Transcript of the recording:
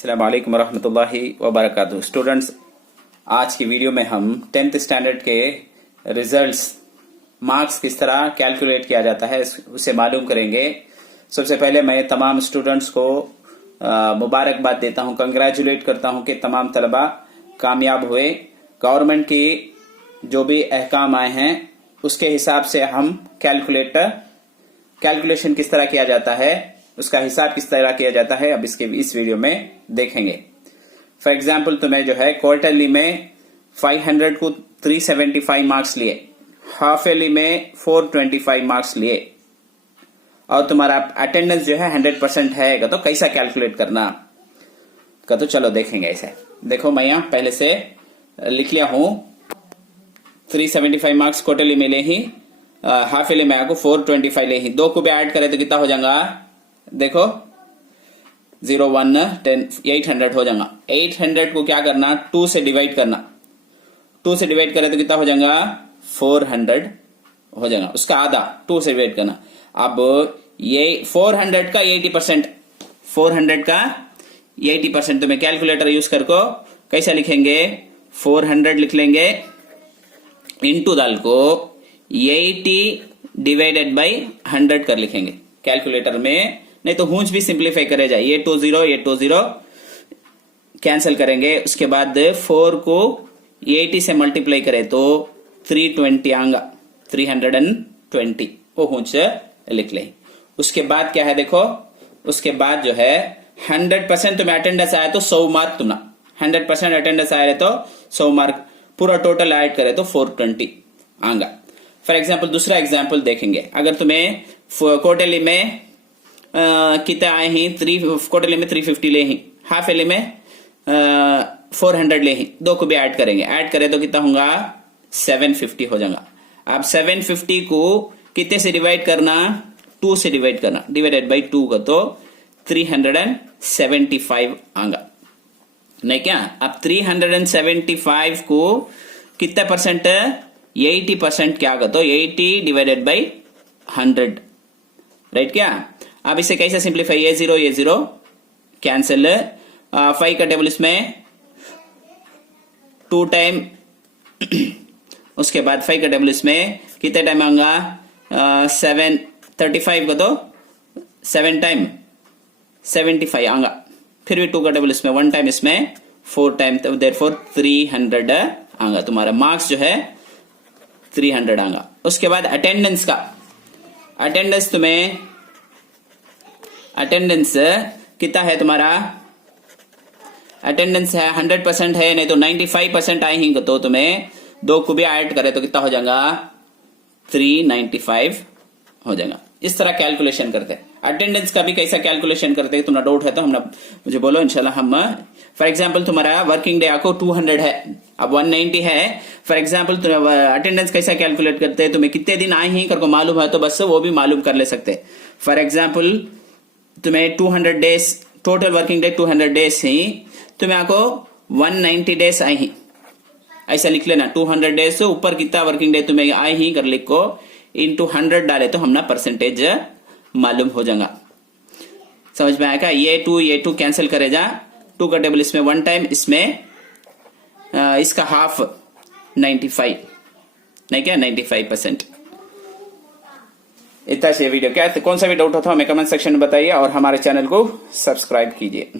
अस्सलाम वालेकुम रहमतुल्लाहि व बरकातुहू। स्टूडेंट्स, आज की वीडियो में हम 10th स्टैंडर्ड के रिजल्ट्स मार्क्स किस तरह कैलकुलेट किया जाता है उसे मालूम करेंगे। सबसे पहले मैं तमाम स्टूडेंट्स को मुबारकबाद देता हूं, कंग्रेचुलेट करता हूं कि तमाम तलबा कामयाब हुए। गवर्नमेंट की जो भी अहकाम आए हैं उसके हिसाब से हम कैलकुलेशन किस तरह किया जाता है, उसका हिसाब किस तरह किया जाता है, अब इस वीडियो में देखेंगे। फॉर एग्जाम्पल तुम्हें जो है क्वार्टरली में 500 को 375 मार्क्स लिए, हाफ ईयरली में 425 मार्क्स लिए और तुम्हारा अटेंडेंस जो है 100% है तो कैसा कैलकुलेट करना का, तो चलो देखेंगे। ऐसे देखो, मैं यहां पहले से लिख लिया हूं 375 मार्क्स क्वार्टरली में ले ही, हाफ ईयरली में आपको 425 ले ही, दो को भी ऐड करें तो कितना हो जाएगा, देखो 0 1 10 800 हो जाएगा। 800 को क्या करना, 2 से डिवाइड करना, 2 से डिवाइड करें तो कितना हो जाएगा 400 हो जाएगा, उसका आधा 2 से डिवाइड करना। अब ये 400 का 80%, 400 का 80% तुम्हें कैलकुलेटर यूज करको कैसा लिखेंगे, 400 लिख लेंगे इनटू दाल को 80 डिवाइडेड बाई 100 कर लिखेंगे कैलकुलेटर में, नहीं तो हूंच भी सिंप्लीफाई करे जाए, ये 20 कैंसिल करेंगे। उसके बाद 4 को 80 से मल्टीप्लाई करें तो 320 आएगा, 320 वो हूंच लिख लें। उसके बाद क्या है, देखो उसके बाद जो है 100% तुम्हें अटेंडेंस आया तो 100 मार्क तुम्हारा, 100% अटेंडेंस आया तो 100 मार्क, पूरा टोटल ऐड करे तो 420 आएगा। फॉर एग्जाम्पल दूसरा एग्जाम्पल देखेंगे, अगर तुम्हें क्वार्टरली में कितने आए हैं, क्वार्टरली में 350 ले ही, हाफ ईयरली में 400 ले ही, दो को भी ऐड करेंगे, ऐड करें तो कितना होगा 750 हो जाएगा। अब 750 को कितने से डिवाइड करना, 2 से डिवाइड करना, डिवाइडेड बाई 2 का तो 375 आएगा, नहीं क्या। अब 375 को कितना परसेंट, 80% क्या आएगा तो 80 डिवाइडेड बाई 100, राइट क्या। अब इसे कैसे सिंप्लीफाई, ये 0 कैंसिल, 5 का टेबल इसमें 2 टाइम, उसके बाद 5 का टेबल इसमें कितने टाइम आऊंगा, 7 35 का तो 7 टाइम 75 आऊंगा, फिर भी 2 का टेबल इसमें 1 टाइम, इसमें 4 टाइम, तो देयरफॉर 300 आऊंगा, तुम्हारा मार्क्स जो है 300 आऊंगा। उसके बाद अटेंडेंस का, अटेंडेंस तुम्हें अटेंडेंस कितना है तुम्हारा, अटेंडेंस है 100% है, नहीं तो 95% आए ही तो तुम्हें 2 को भी ऐड करे तो कितना हो जाएगा 395 हो जाएगा। इस तरह कैलकुलेशन करते हैं। अटेंडेंस का भी कैसा कैलकुलेशन करते हैं, तुम्हारा डाउट है तो हम मुझे बोलो, इंशाल्लाह हम। फॉर एग्जांपल तुम्हारा वर्किंग डे आपको 200 है, अब 190 है। फॉर एग्जांपल अटेंडेंस कैसा कैलकुलेट करते हैं, तुम्हें कितने दिन आए हैं करको मालूम है तो बस वो भी मालूम कर ले सकते हैं। फॉर एग्जाम्पल तुम्हें 200 days, total working day 200 days ही, तुम्हें आपको 190 डेज आए ही, ऐसा लिख लेना। 200 डेज से ऊपर कितना वर्किंग डे तुम्हें आए ही कर लिखो, इनटू 100 डाले तो हमना परसेंटेज मालूम हो जाएगा। समझ में आएगा, ये 2 कैंसिल करे जा, 2 का टेबल इसमें 1 टाइम, इसमें इसका हाफ 95, नहीं क्या 95%। इतना से वीडियो क्या, कौन सा भी डाउट होता है हमें कमेंट सेक्शन में बताइए और हमारे चैनल को सब्सक्राइब कीजिए।